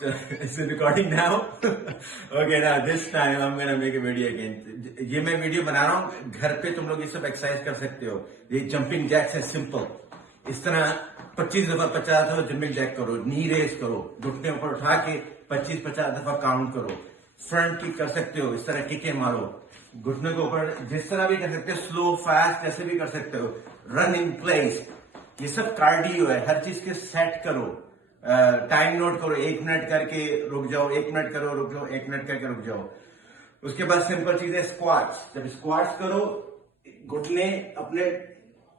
Is it recording now? Okay, now this time I'm gonna make a video again. ये मैं video बना रहा हूँ घर पे, तुम लोग ये सब एक्सरसाइज कर सकते हो. ये जंपिंग जैक्स है सिंपल. इस तरह 25 दफा 50 दफा जंपिंग जैक करो, नी रेस करो, घुटने ऊपर उठा के 25-50 दफा काउंट करो. फ्रंट किक कर सकते हो, इस तरह किके मारो, घुटने को ऊपर जिस तरह भी कर सकते हो, स्लो फास्ट कैसे भी कर सकते हो. रन इन प्लेस, ये सब कार्डियो है. हर चीज के सेट करो, टाइम नोट करो, 1 मिनट करके रुक जाओ, 1 मिनट करो रुक जाओ, 1 मिनट करके रुक जाओ. उसके बाद सिंपल चीज है स्क्वाट्स. जब स्क्वाट्स करो, घुटने अपने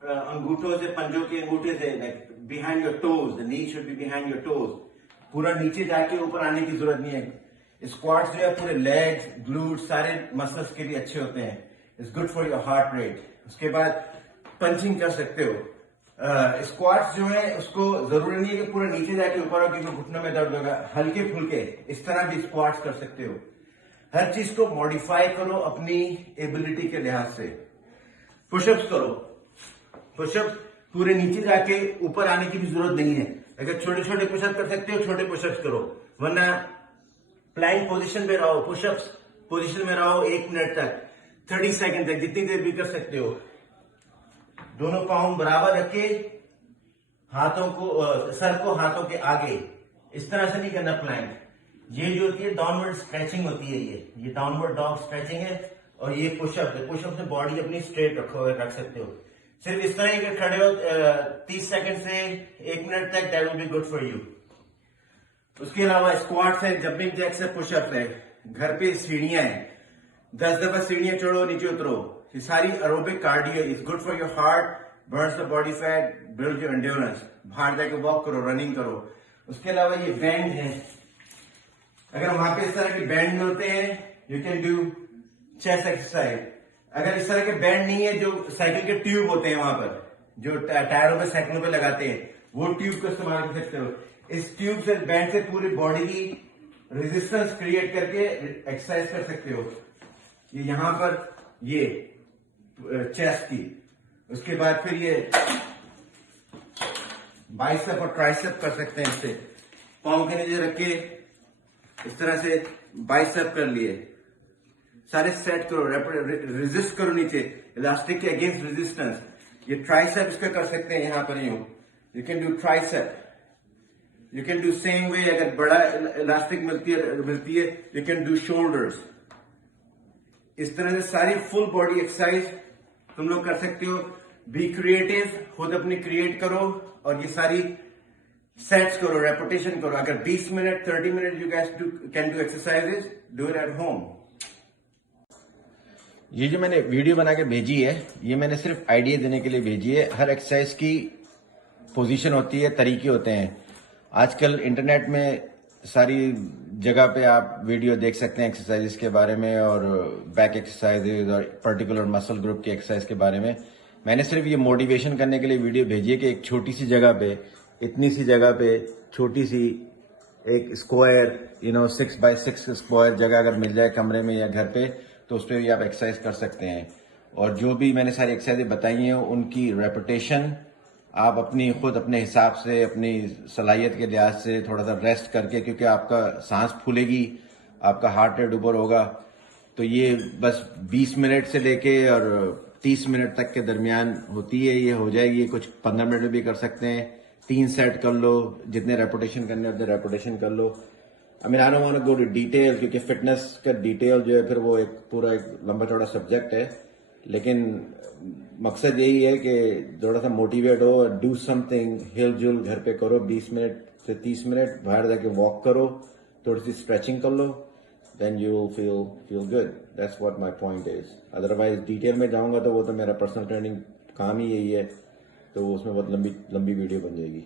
अंगूठों से, पंजों के अंगूठे से behind your toes, the knee should be behind your toes. पूरा नीचे जाके ऊपर आने की जरूरत नहीं है. स्क्वाट्स जो है पूरे लेग्स, ग्लूट्स, सारे मसल्स के लिए अच्छे होते हैं. It's good for your heart rate. उसके बाद पंचिंग कर सकते हो. स्क्वाट्स जो है उसको जरूरी नहीं है कि पूरा नीचे जाके ऊपर हो, क्योंकि घुटनों में दर्द होगा. हल्के फुल्के इस तरह भी स्क्वाट्स कर सकते हो. हर चीज को मॉडिफाई करो अपनी एबिलिटी के लिहाज से. पुशअप्स करो. पुशअप्स पूरे नीचे जाके ऊपर आने की भी जरूरत नहीं है. अगर छोटे छोटे पुशअप कर सकते हो, छोटे पुशअप्स करो. वरना प्लैंक पोजीशन में रहो, पुशअप्स पोजीशन में रहो 1 मिनट तक, 30 सेकंड तक, जितनी देर भी कर सकते हो. दोनों पाँव बराबर रखे, हाथों को, सर को हाथों के आगे. इस तरह से नहीं करना प्लैंक. ये जो होती है डाउनवर्ड स्ट्रेचिंग होती है. ये डाउनवर्ड डॉग स्ट्रेचिंग है. और ये पुशअप है. पुशअप से बॉडी अपनी स्ट्रेट रख सकते हो. सिर्फ इस तरह ही खड़े हो 30 सेकंड से 1 मिनट तक, that will be good for you. उसके अलावा स्क्वाट्स है, जंपिंग जैक्स है, पुशअप है. घर पे सीढ़ियां हैं, 10 दफा सीढ़ियां चढ़ो, नीचे उतरो. ये सारी aerobic cardio is good for your heart, Burns the body fat, build your endurance. बाहर जाके वॉक करो, रनिंग करो. उसके अलावा ये बैंड है. अगर वहां पे इस तरह के बैंड मिलते हैं, you can do chest exercise. अगर इस तरह के बैंड नहीं है, जो साइकिल के ट्यूब होते हैं वहां पर, जो टायरों पे, साइकिलों पे लगाते हैं, वो ट्यूब का इस्तेमाल कर सकते हो. इस ट्यूब से, बैंड से पूरी बॉडी की रेजिस्टेंस क्रिएट करके एक्सरसाइज कर सकते हो. ये यहां पर ये चेस्ट की. उसके बाद फिर ये बाइसेप और ट्राइसेप कर सकते हैं. इससे पाँव के नीचे रख के इस तरह से बाइसेप कर लिए. सारे सेट करो, रेजिस्ट करो नीचे, इलास्टिक के अगेंस्ट रेजिस्टेंस. ये ट्राइसेप इसका कर सकते हैं यहां पर. You can do tricep. You can do same way. अगर बड़ा इलास्टिक मिलती है, यू कैन डू शोल्डर्स. इस तरह से सारी फुल बॉडी एक्सरसाइज तुम लोग कर सकते हो. बी क्रिएटिव, खुद अपनी क्रिएट करो और ये सारी सेट्स करो, रेपिटेशन करो. अगर 20 minute 30 minute you gas can do exercises, do it at home. ये जो मैंने वीडियो बना के भेजी है, ये मैंने सिर्फ आइडिया देने के लिए भेजी है. हर एक्सरसाइज की पोजीशन होती है, तरीके होते हैं. आजकल इंटरनेट में सारी जगह पे आप वीडियो देख सकते हैं एक्सरसाइजेस के बारे में, और बैक एक्सरसाइजेज और पर्टिकुलर मसल ग्रुप की एक्सरसाइज के बारे में. मैंने सिर्फ ये मोटिवेशन करने के लिए वीडियो भेजी है कि एक छोटी सी जगह पे, इतनी सी जगह पे, छोटी सी एक स्क्वायर, 6x6 स्क्वायर जगह अगर मिल जाए कमरे में या घर पे, तो उस पर भी आप एक्सरसाइज कर सकते हैं. और जो भी मैंने सारी एक्सरसाइजें बताई हैं, उनकी रेपिटेशन आप खुद अपने हिसाब से, अपनी सलाहियत के लिहाज से थोड़ा सा रेस्ट करके, क्योंकि आपका सांस फूलेगी, आपका हार्ट रेट ऊपर होगा. तो ये बस 20 मिनट से लेके और 30 मिनट तक के दरमियान होती है. ये हो जाएगी. कुछ 15 मिनट में भी कर सकते हैं. 3 सेट कर लो, जितने रेपिटेशन करने उतने रेपिटेशन कर लो. I mean, I don't want to go to detail, क्योंकि फिटनेस का डिटेल जो है फिर वो एक पूरा एक लंबा चौड़ा सब्जेक्ट है. लेकिन मकसद यही है कि थोड़ा सा मोटिवेट हो, डू समथिंग, हिल जुल घर पे करो. 20 मिनट से 30 मिनट बाहर जाके वॉक करो, थोड़ी सी स्ट्रेचिंग कर लो, then you feel good. That's what my point is. Otherwise detail में जाऊंगा तो वो तो मेरा पर्सनल ट्रेनिंग काम ही यही है, तो उसमें बहुत लंबी वीडियो बन जाएगी.